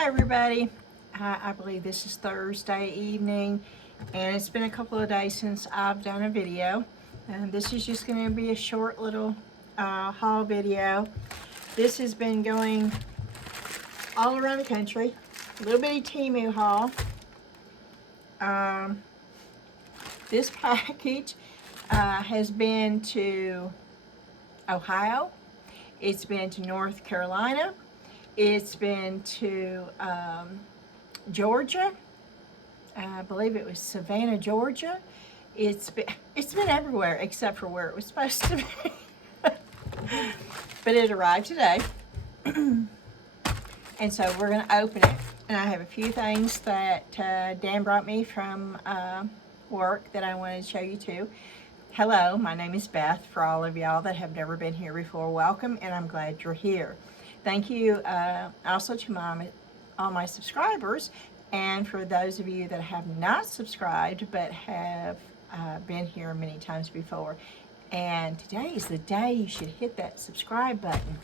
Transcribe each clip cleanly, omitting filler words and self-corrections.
Hi everybody. I believe this is Thursday evening and it's been a couple of days since I've done a video, and this is just going to be a short little haul video. This has been going all around the country. A little bitty Temu haul. This package has been to Ohio. It's been to North Carolina. It's been to Georgia. I believe it was Savannah, Georgia. It's been everywhere except for where it was supposed to be. But it arrived today. And so we're going to open it. And I have a few things that Dan brought me from work that I wanted to show you too. Hello, my name is Beth. For all of y'all that have never been here before, welcome, and I'm glad you're here. Thank you also to all my subscribers, and for those of you that have not subscribed but have been here many times before. And today is the day you should hit that subscribe button.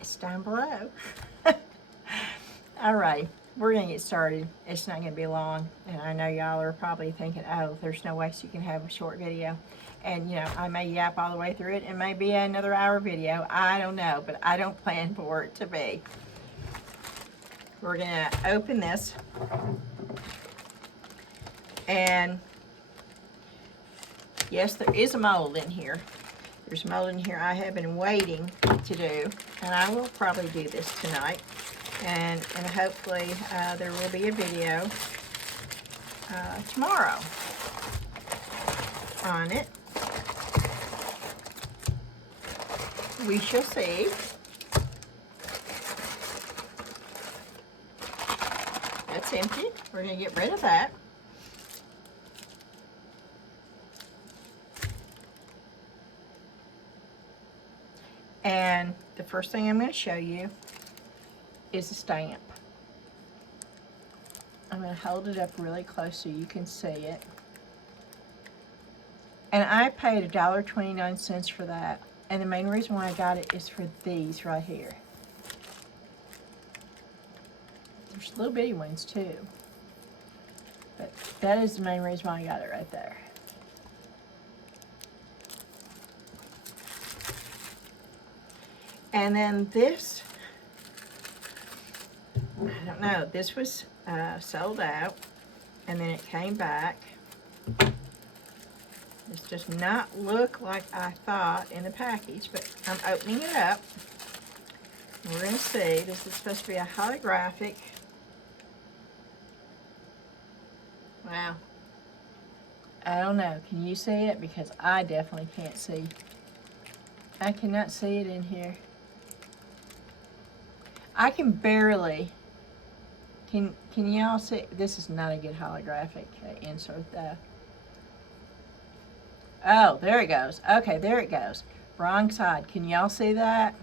It's down below. All right, we're going to get started. It's not going to be long, and I know y'all are probably thinking, oh, there's no way you can have a short video. And, you know, I may yap all the way through it. It may be another hour video. I don't know, but I don't plan for it to be. We're going to open this. And, yes, there is a mold in here. There's a mold in here I have been waiting to do. And I will probably do this tonight. And hopefully there will be a video tomorrow on it. We shall see. That's empty. We're going to get rid of that. And the first thing I'm going to show you is a stamp. I'm going to hold it up really close so you can see it. And I paid $1.29 for that. And the main reason why I got it is for these right here. There's little bitty ones too. But that is the main reason why I got it right there. And then this, I don't know, this was sold out, and then it came back. This does not look like I thought in the package, but I'm opening it up. We're going to see. This is supposed to be a holographic. Wow. I don't know. Can you see it? Because I definitely can't see. I cannot see it in here. I can barely. Can y'all see? This is not a good holographic insert though. Oh, there it goes. Okay, there it goes. Wrong side. Can y'all see that?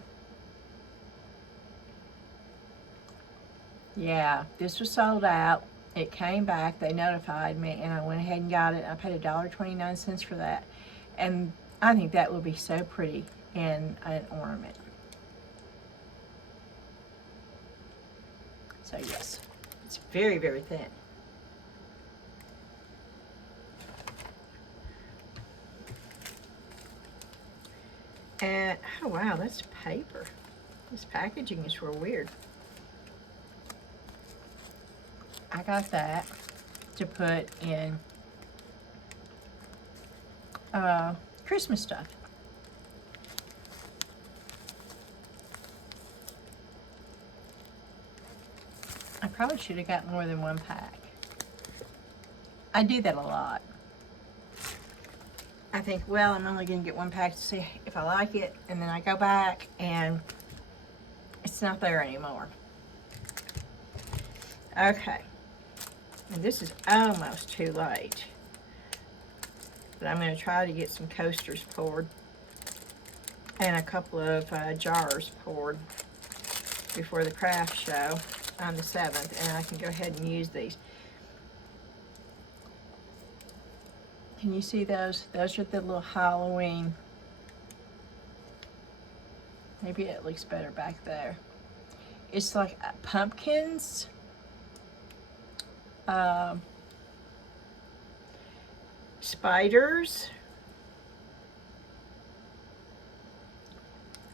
Yeah, this was sold out. It came back. They notified me, and I went ahead and got it. I paid $1.29 for that. And I think that would be so pretty in an ornament. So, yes, it's very, very thin. And, oh wow, that's paper. This packaging is real weird. I got that to put in Christmas stuff. I probably should have got more than one pack. I do that a lot. I think, well, I'm only going to get one pack to see if I like it, and then I go back and it's not there anymore. Okay, and this is almost too late, but I'm going to try to get some coasters poured and a couple of jars poured before the craft show on the 7th, and I can go ahead and use these. Can you see those? Those are the little Halloween. Maybe it looks better back there. it's like pumpkins, spiders,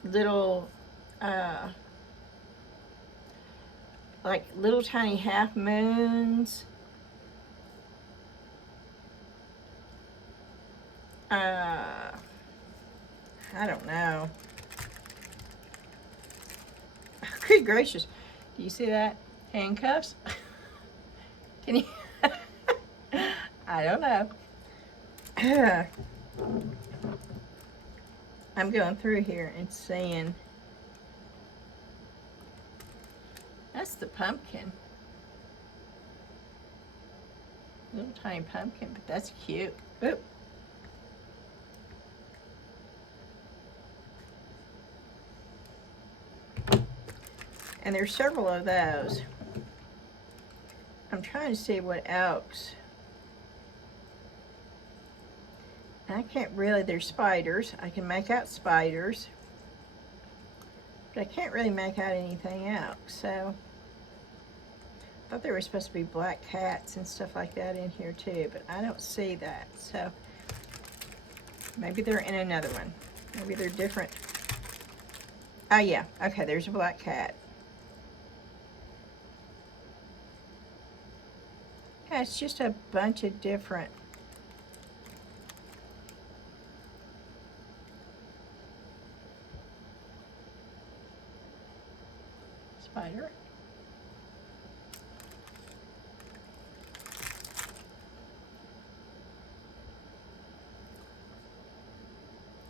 little like little tiny half moons, I don't know. Good gracious, do you see that? Handcuffs? Can you? I don't know. I'm going through here and seeing. That's the pumpkin. Little tiny pumpkin, but that's cute. Oop. And there's several of those. I'm trying to see what else. I can't really, there's spiders. I can make out spiders. But I can't really make out anything else. So, I thought there were supposed to be black cats and stuff like that in here too, but I don't see that. So, maybe they're in another one. Maybe they're different. Oh yeah, okay, there's a black cat. Yeah, it's just a bunch of different. Spider.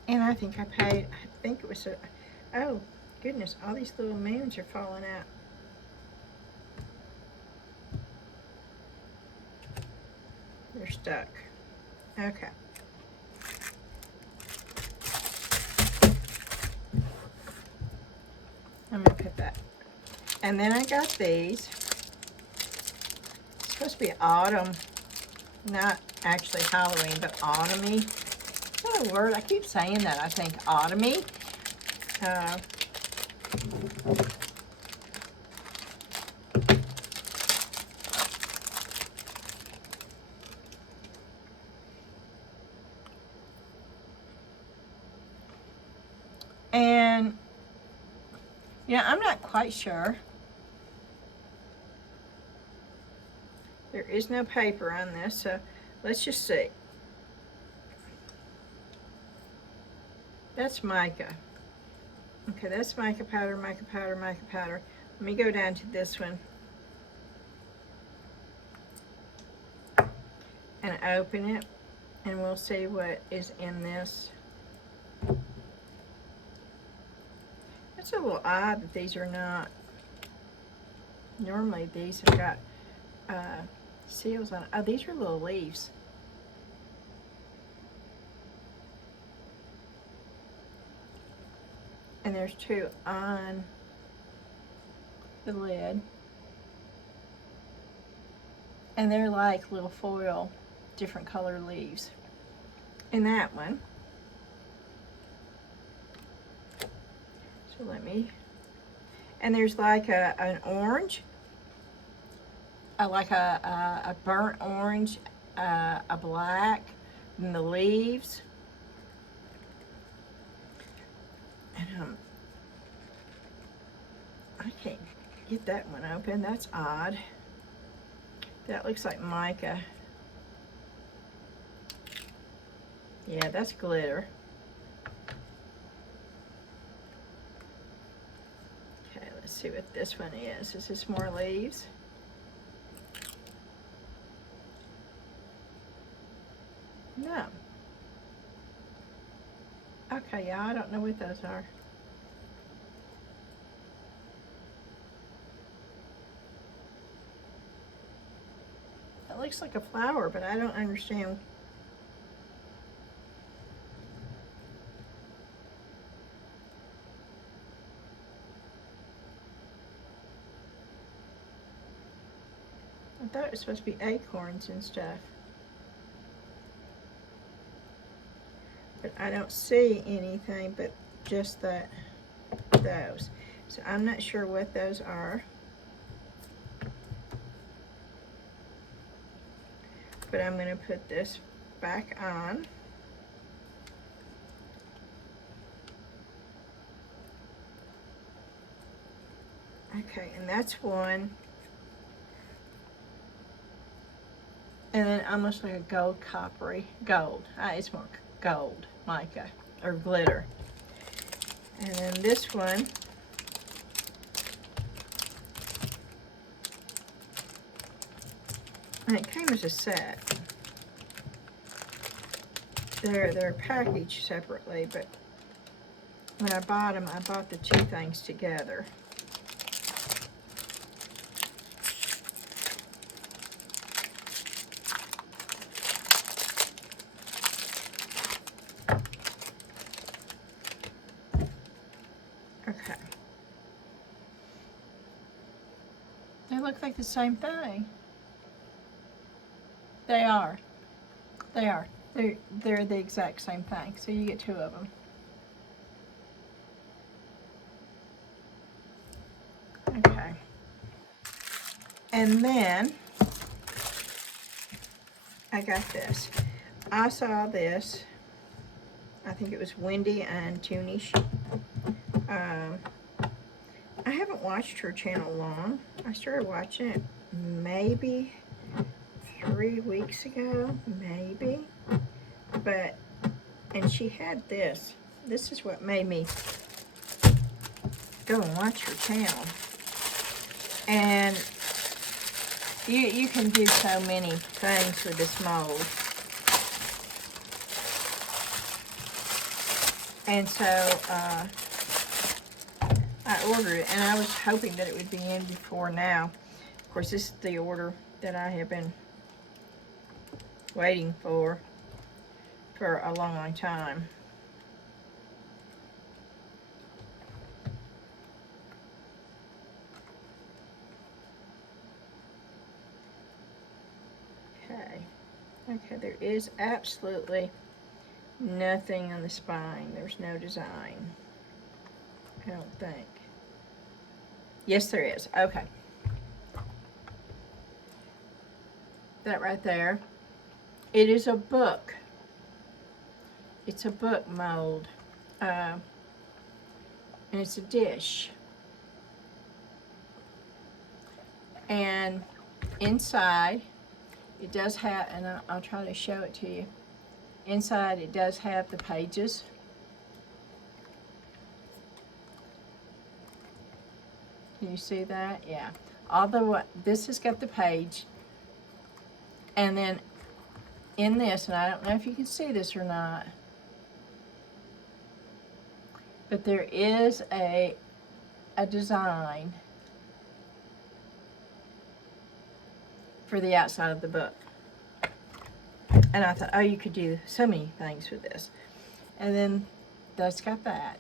And I think I paid, I think it was a, oh goodness, all these little moons are falling out. They're stuck. Okay. I'm gonna put that. And then I got these. It's supposed to be autumn, not actually Halloween, but autumny. Is that a word? I keep saying that. I think autumny. And yeah, I'm not quite sure. There is no paper on this, so let's just see. That's mica. Okay, that's mica powder, mica powder, mica powder. Let me go down to this one and open it, and we'll see what is in this. It's a little odd that these are not. Normally these have got seals on it. Oh, these are little leaves. And there's two on the lid. And they're like little foil, different color leaves. And that one. So let me, and there's like an orange, like a burnt orange, a black, and the leaves. And I can't get that one open. That's odd. That looks like mica. Yeah, that's glitter. Okay, let's see what this one is. Is this more leaves? No. Okay, yeah, I don't know what those are. It looks like a flower, but I don't understand. I thought it was supposed to be acorns and stuff. But I don't see anything but just that, those. So I'm not sure what those are. But I'm going to put this back on. Okay, and that's one. And then almost like a gold coppery, gold. It's more gold, mica, or glitter. And then this one, and it came as a set. They're packaged separately, but when I bought them, I bought the two things together. Okay. They look like the same thing. They are. They are. They're the exact same thing. So you get two of them. Okay. And then I got this. I saw this. I think it was Wendy and Tunish. I haven't watched her channel long. I started watching it maybe 3 weeks ago, maybe. But, and she had this. This is what made me go and watch her channel. And you can do so many things with this mold. And so I ordered it, and I was hoping that it would be in before now. Of course, this is the order that I have been waiting for a long, long time. Okay, there is absolutely nothing on the spine. There's no design, I don't think. Yes, there is. Okay. That right there. It is a book. It's a book mold. And it's a dish. And inside, it does have, and I'll try to show it to you. Inside, it does have the pages. Can you see that? Yeah. Although this has got the page, and then in this, and I don't know if you can see this or not, but there is a design for the outside of the book. And I thought, oh, you could do so many things with this. And then that's got that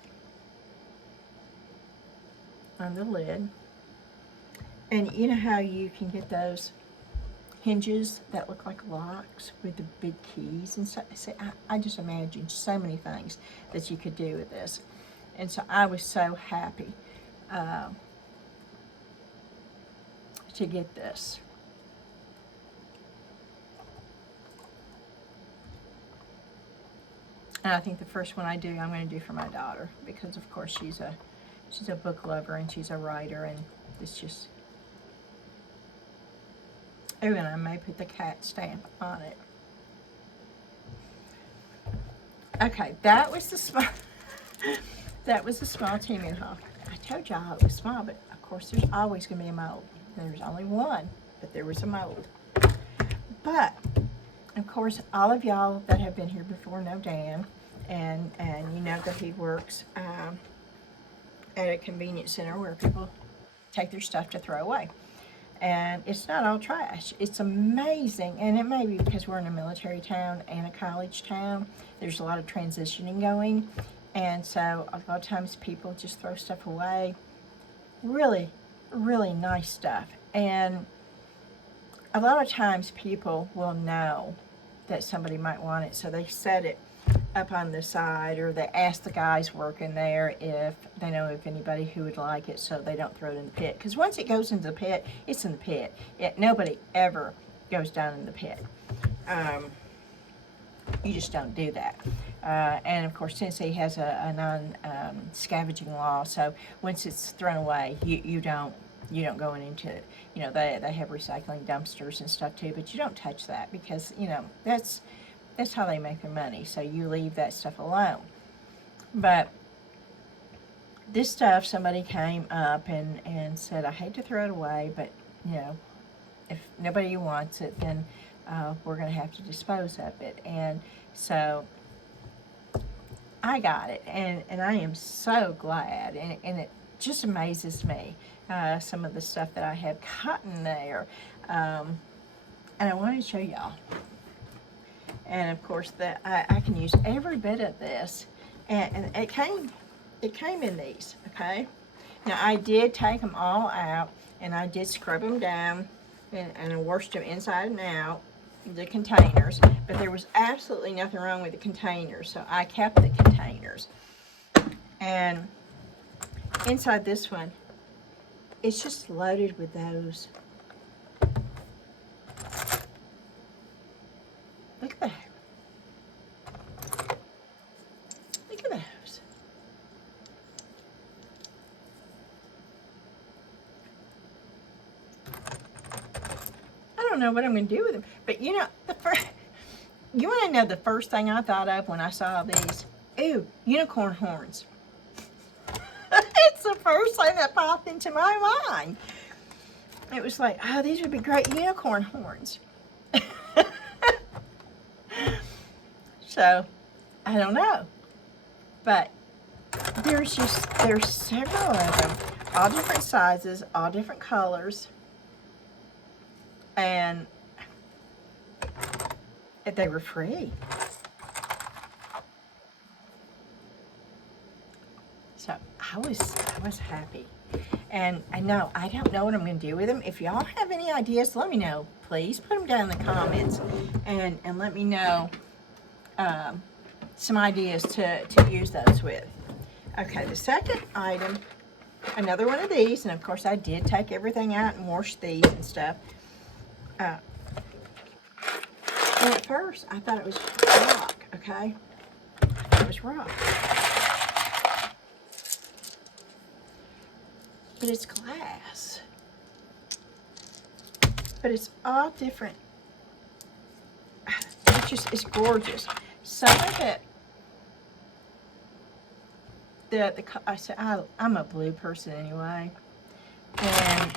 on the lid. And you know how you can get those hinges that look like locks with the big keys and so, I just imagined so many things that you could do with this. And so I was so happy to get this. And I think the first one I do, I'm going to do for my daughter, because of course she's a book lover and she's a writer, and it's just. Oh, and I may put the cat stamp on it. Okay, that was the small. That was the small Temu Haula. I told y'all it was small, but of course there's always going to be a mold. There's only one, but there was a mold. But of course, all of y'all that have been here before know Dan, and you know that he works at a convenience center where people take their stuff to throw away. And it's not all trash. It's amazing, and it may be because we're in a military town and a college town. There's a lot of transitioning going, and so a lot of times people just throw stuff away. Really, really nice stuff. And a lot of times people will know that somebody might want it, so they set it up on the side, or they ask the guys working there if they know if anybody who would like it, so they don't throw it in the pit. Because once it goes into the pit, it's in the pit. Nobody ever goes down in the pit. You just don't do that. And of course, Tennessee has a non-scavenging law, so once it's thrown away, you don't go into it. You know, they have recycling dumpsters and stuff too, but you don't touch that, because, you know, that's how they make their money. So you leave that stuff alone. But this stuff, somebody came up and said, I hate to throw it away, but, you know, if nobody wants it, then we're going to have to dispose of it. And so I got it, and I am so glad, and it just amazes me, some of the stuff that I have gotten there. And I wanted to show y'all. And of course, I can use every bit of this, and it came in these, okay? Now, I did take them all out, and I did scrub them down, and I washed them inside and out, the containers, but there was absolutely nothing wrong with the containers, so I kept the containers. And inside this one, it's just loaded with those. Look at that. Look at those. I don't know what I'm going to do with them, but you know, you want to know the first thing I thought of when I saw these? Ooh, unicorn horns. It's the first thing that popped into my mind. It was like, oh, these would be great unicorn horns. So, I don't know. But there's several of them, all different sizes, all different colors. And they were free. So I was happy. And I don't know what I'm going to do with them. If y'all have any ideas, let me know. Please put them down in the comments and let me know some ideas to use those with. Okay, the second item, another one of these, and of course I did take everything out and wash these and stuff. And at first I thought it was rock, okay? It was rock. But it's glass. But it's all different. It's gorgeous. Some of it, I said, I'm a blue person anyway. And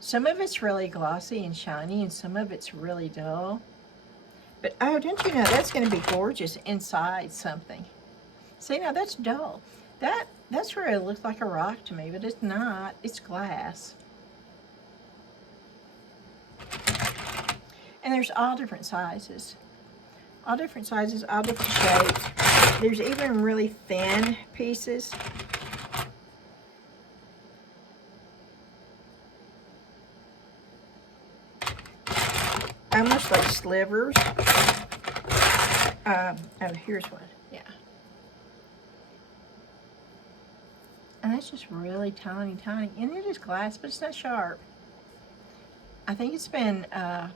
some of it's really glossy and shiny, and some of it's really dull. But oh, don't you know, that's going to be gorgeous inside something. See, now that's dull. That's where it looks like a rock to me, but it's not. It's glass. And there's all different sizes. All different sizes, all different shapes. There's even really thin pieces. Almost like slivers. Oh, here's one. Yeah. And that's just really tiny, tiny. And it is glass, but it's not sharp. I think it's been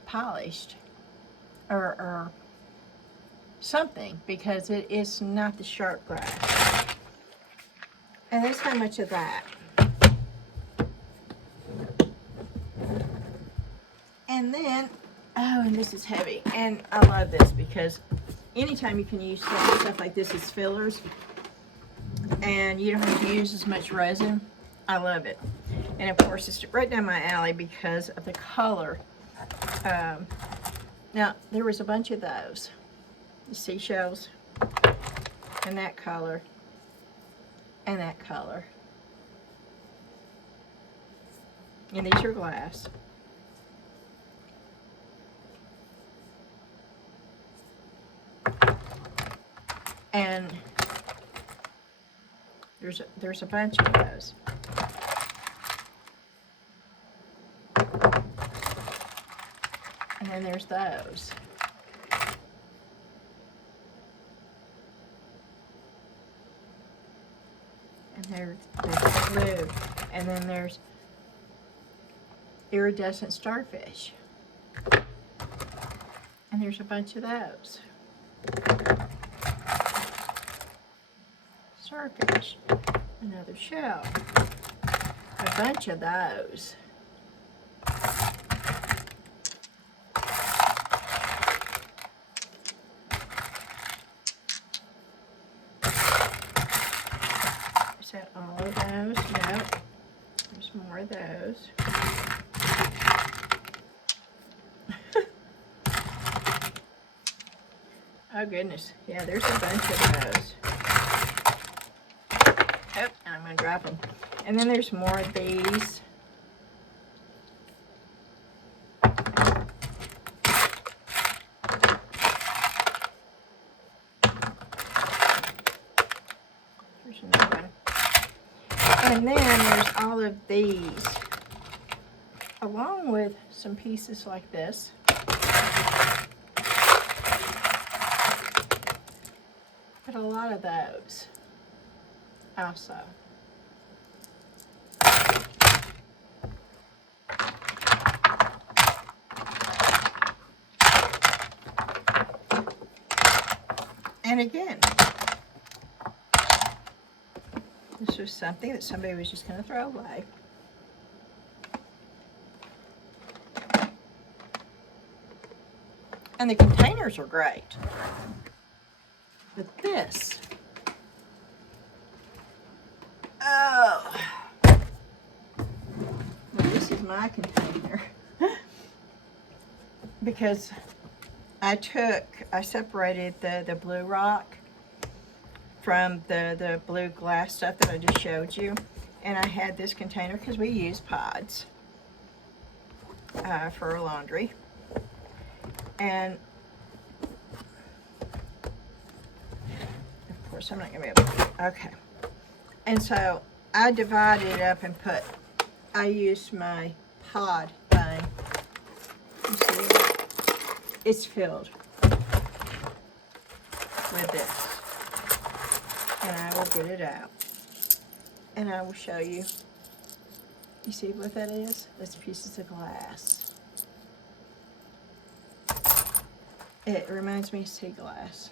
polished or something, because it is not the sharp glass. And that's how much of that. And then, oh, and this is heavy. And I love this because anytime you can use stuff like this as fillers, and you don't have to use as much resin, I love it. And of course, it's right down my alley because of the color. Now, there was a bunch of those. The seashells, and that color, and that color. And these are glass. And there's a bunch of those. And then there's those. there's the blue, and then there's iridescent starfish. And there's a bunch of those. Starfish, another shell, a bunch of those. Is that all of those? Nope. There's more of those. Oh goodness, yeah, there's a bunch of those. Oh, I'm going to drop them. And then there's more of these. Here's another one. And then there's all of these, along with some pieces like this. But a lot of those also. And again, this was something that somebody was just going to throw away. And the containers are great. But this, oh, well, this is my container. Because I separated the blue rock from the blue glass stuff that I just showed you. And I had this container because we use pods for laundry. And of course I'm not gonna be able to, okay. And so I divided it up and I used my pod thing. You see, it's filled with this. And I will get it out. And I will show you. You see what that is? That's pieces of glass. It reminds me of sea glass.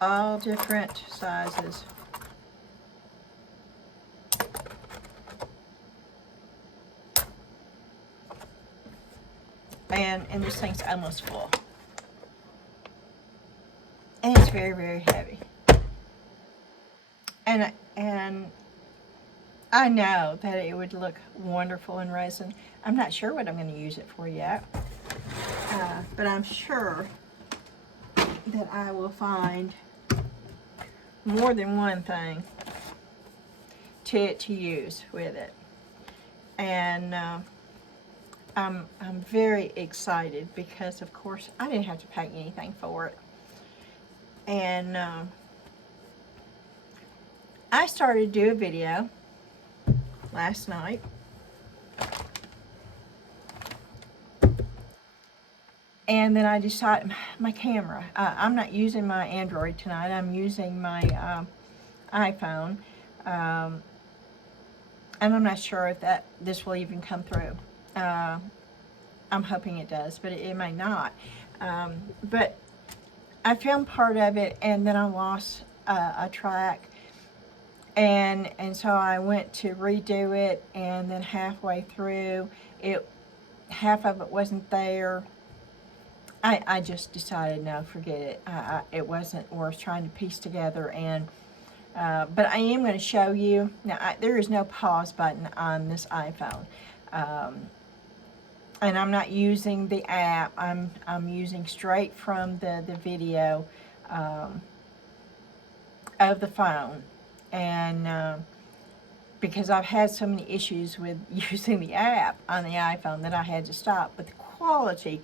All different sizes. And this thing's almost full. And it's very, very heavy. And I know that it would look wonderful in resin. I'm not sure what I'm going to use it for yet. But I'm sure that I will find more than one thing to use with it. And I'm very excited because, of course, I didn't have to pay anything for it. And I started to do a video last night. And then I decided, my camera, I'm not using my Android tonight, I'm using my iPhone. And I'm not sure if this will even come through. I'm hoping it does, but it may not. But I filmed part of it and then I lost a track. And so I went to redo it, and then halfway through, half of it wasn't there. I just decided, no, forget it. It wasn't worth trying to piece together. And but I am going to show you. Now, there is no pause button on this iPhone. And I'm not using the app. I'm using straight from the video of the phone. And because I've had so many issues with using the app on the iPhone that I had to stop. But the quality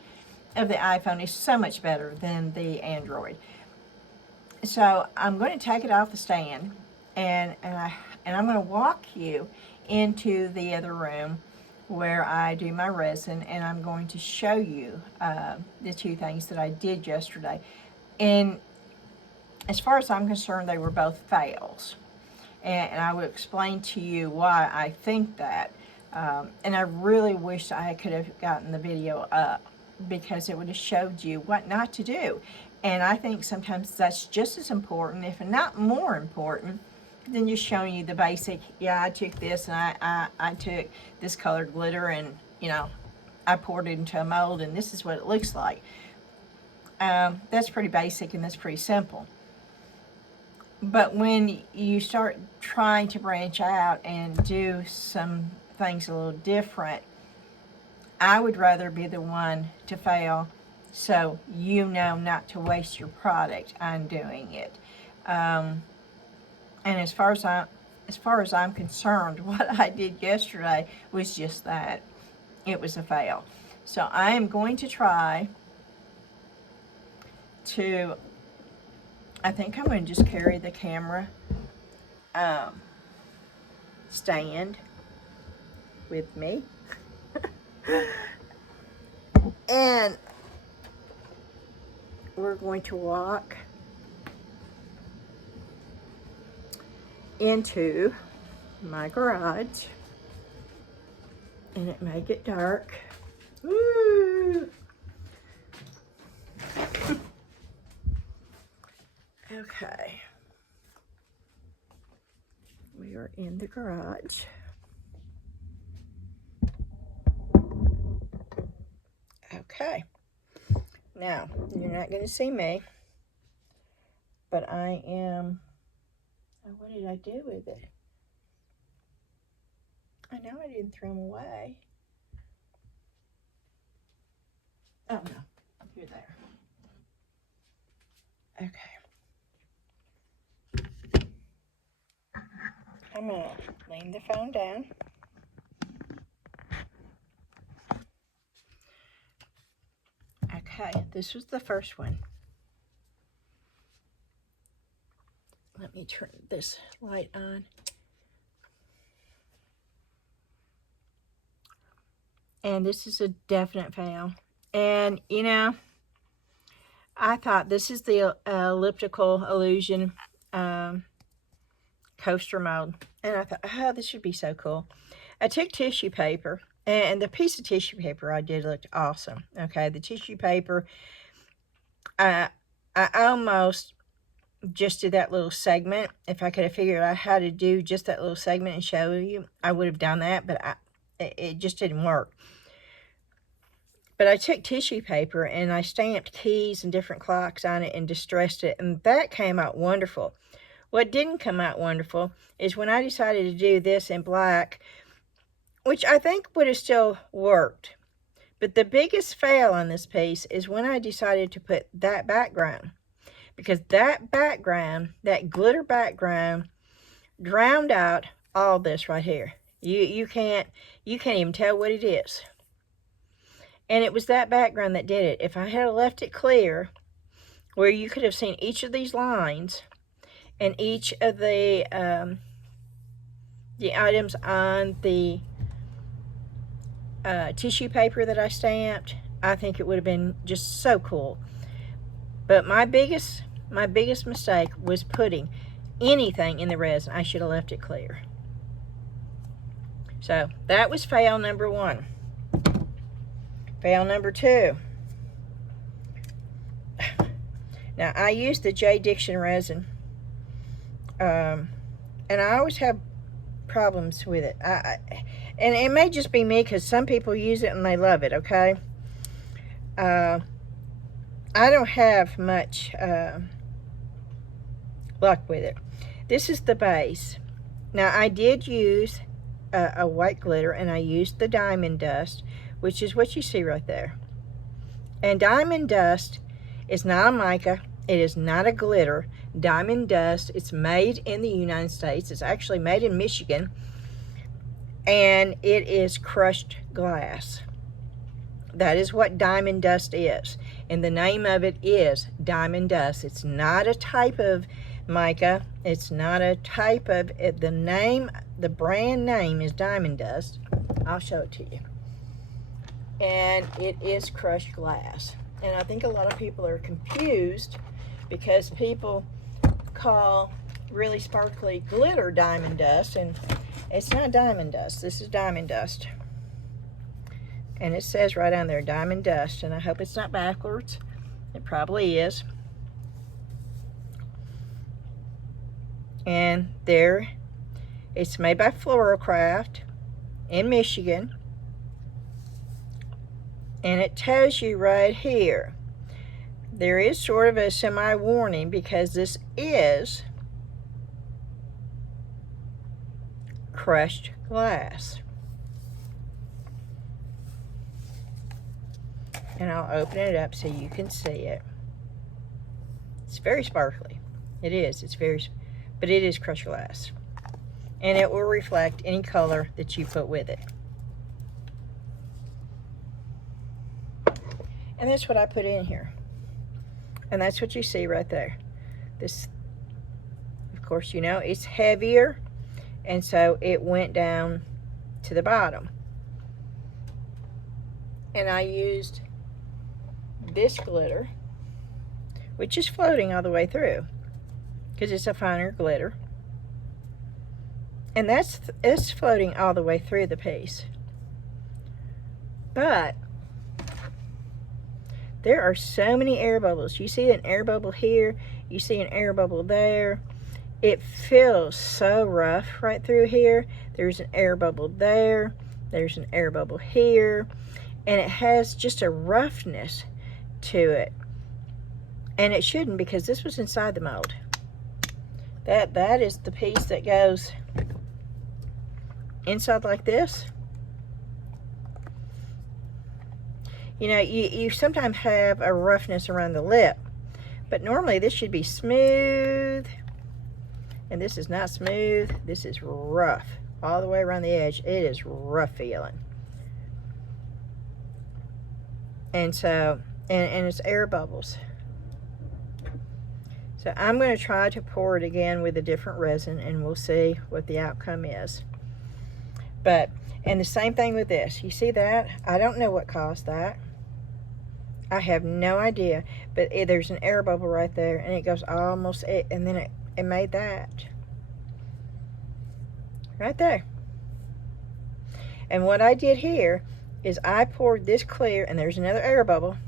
of the iPhone is so much better than the Android. So I'm going to take it off the stand, and I'm going to walk you into the other room where I do my resin, and I'm going to show you the two things that I did yesterday. And as far as I'm concerned, they were both fails. And I will explain to you why I think that. And I really wish I could have gotten the video up, because it would have showed you what not to do. And I think sometimes that's just as important, if not more important, than just showing you the basic, yeah, I took this and I took this colored glitter and, you know, I poured it into a mold and this is what it looks like. That's pretty basic and that's pretty simple. But when you start trying to branch out and do some things a little different, I would rather be the one to fail, so you know not to waste your product on doing it. And as far as I'm concerned, what I did yesterday was just that. It was a fail. So I am going to try to, I think I'm going to just carry the camera stand with me. And we're going to walk into my garage, and it may get dark. Woo! Okay, we are in the garage. Okay, now you're not going to see me, but I am, oh, what did I do with it? I know I didn't throw them away. Oh no, you're there. Okay. I'm going to lean the phone down. Okay, this was the first one. Let me turn this light on. And this is a definite fail. And, you know, I thought this is the elliptical illusion coaster mold. And I thought, oh, this should be so cool. I took tissue paper, and the piece of tissue paper I did looked awesome. Okay, the tissue paper, I almost just did that little segment. If I could have figured out how to do just that little segment and show you, I would have done that, but it just didn't work. But I took tissue paper and I stamped keys and different clocks on it and distressed it, and that came out wonderful. What didn't come out wonderful is when I decided to do this in black, which I think would have still worked. But the biggest fail on this piece is when I decided to put that background. Because that background, that glitter background, drowned out all this right here. You can't even tell what it is. And it was that background that did it. If I had left it clear, where you could have seen each of these lines and each of the items on the tissue paper that I stamped, I think it would have been just so cool. But my biggest mistake was putting anything in the resin. I should have left it clear. So that was fail number 1. Fail number 2. Now I used the J Dixon resin, and I always have problems with it. And it may just be me, because some people use it and they love it. Okay. I don't have much luck with it. This is the base. Now I did use a white glitter, and I used the diamond dust, which is what you see right there. And diamond dust is not a mica. It is not a glitter. Diamond dust, it's made in the United States. It's actually made in Michigan. And it is crushed glass. That is what diamond dust is. And the name of it is diamond dust. It's not a type of mica. It's not a type of, the brand name is diamond dust. I'll show it to you. And it is crushed glass. And I think a lot of people are confused because people call really sparkly glitter diamond dust, and it's not diamond dust. This is diamond dust. And it says right on there, diamond dust, and I hope it's not backwards. It probably is. And there, it's made by Florocraft in Michigan. And it tells you right here, there is sort of a semi-warning because this is crushed glass. And I'll open it up so you can see it. It's very sparkly. It is. It's very, but it is crushed glass. And it will reflect any color that you put with it. And that's what I put in here. And that's what you see right there. This, of course, you know, it's heavier. And so it went down to the bottom. And I used this glitter, which is floating all the way through because it's a finer glitter, and it's floating all the way through the piece. But there are so many air bubbles. You see an air bubble here, you see an air bubble there. It feels so rough right through here. There's an air bubble there, there's an air bubble here, and it has just a roughness to it. And it shouldn't, because this was inside the mold. That is the piece that goes inside like this. You know, you sometimes have a roughness around the lip, but normally this should be smooth, and this is not smooth. This is rough all the way around the edge. It is rough feeling. And so and it's air bubbles. So I'm going to try to pour it again with a different resin, and we'll see what the outcome is. But, and the same thing with this. You see that? I don't know what caused that. I have no idea. But there's an air bubble right there, and it goes almost, and then it made that. Right there. And what I did here is I poured this clear, and there's another air bubble.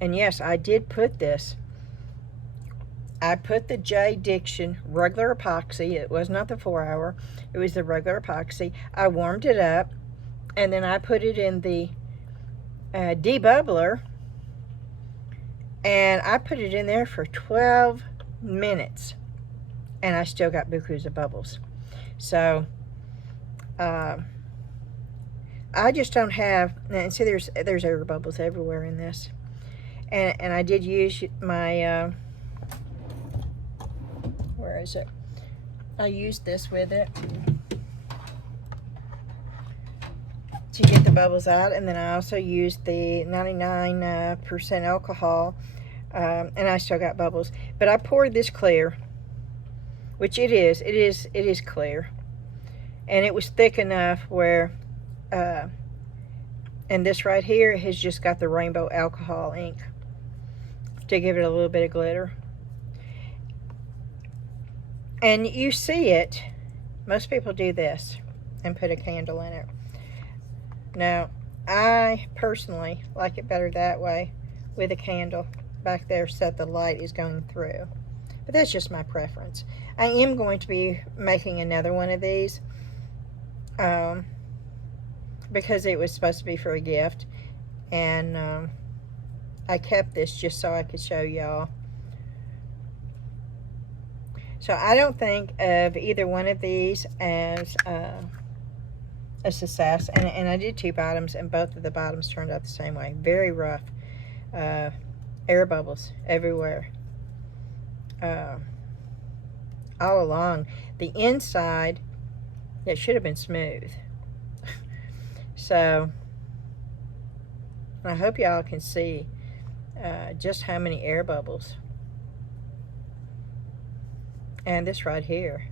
And yes, I did put this. I put the J Diction regular epoxy. It was not the 4-hour. It was the regular epoxy. I warmed it up, and then I put it in the debubbler, and I put it in there for 12 minutes, and I still got bukus of bubbles. So I just don't have, and see, there's air bubbles everywhere in this. And I did use my, where is it? I used this with it to get the bubbles out. And then I also used the 99% alcohol, and I still got bubbles. But I poured this clear, which it is clear. And it was thick enough where, and this right here has just got the rainbow alcohol ink to give it a little bit of glitter. And you see it, most people do this and put a candle in it. Now, I personally like it better that way, with a candle back there so that the light is going through. But that's just my preference. I am going to be making another one of these because it was supposed to be for a gift, and I kept this just so I could show y'all. So I don't think of either one of these as a success. And I did 2 bottoms, and both of the bottoms turned out the same way. Very rough. Air bubbles everywhere. All along. The inside, it should have been smooth. So I hope y'all can see just how many air bubbles. And this right here.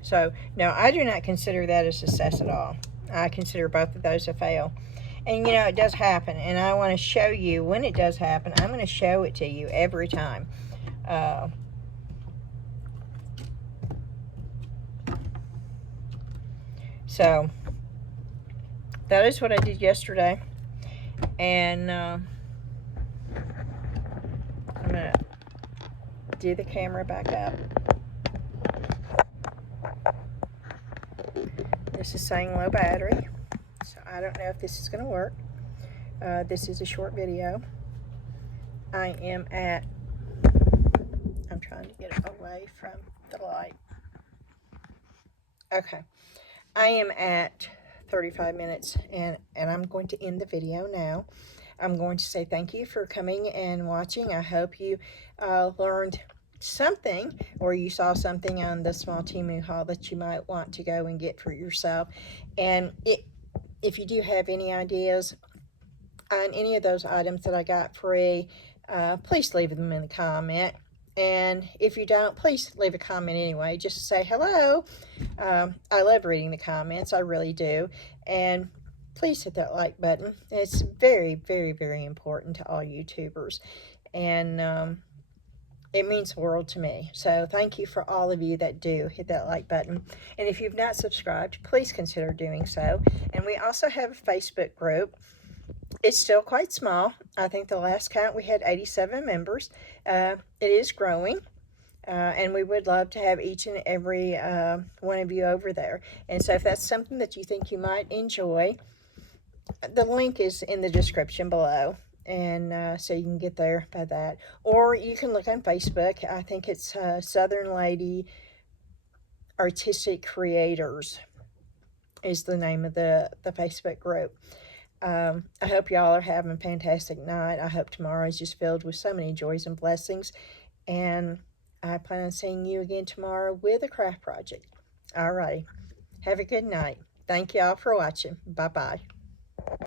So, no, I do not consider that a success at all. I consider both of those a fail. And you know, it does happen, and I want to show you when it does happen. I'm going to show it to you every time. So that is what I did yesterday, and I'm going to do the camera back up. This is saying low battery, so I don't know if this is going to work. This is a short video. I am at, I'm trying to get it away from the light. Okay, I am at 35 minutes, and I'm going to end the video now. I'm going to say thank you for coming and watching. I hope you learned something, or you saw something on the small Temu haul that you might want to go and get for yourself. And if you do have any ideas on any of those items that I got free, please leave them in the comment. And if you don't, please leave a comment anyway, just to say hello. I love reading the comments, I really do. And please hit that like button. It's very, very, very important to all YouTubers. And it means the world to me. So thank you for all of you that do hit that like button. And if you've not subscribed, please consider doing so. And we also have a Facebook group. It's still quite small. I think the last count we had 87 members. It is growing. And we would love to have each and every one of you over there. And so if that's something that you think you might enjoy, the link is in the description below. And so you can get there by that. Or you can look on Facebook. I think it's Southern Lady Artistic Creators is the name of the Facebook group. I hope y'all are having a fantastic night. I hope tomorrow is just filled with so many joys and blessings. And I plan on seeing you again tomorrow with a craft project. Alrighty. Have a good night. Thank y'all for watching. Bye-bye.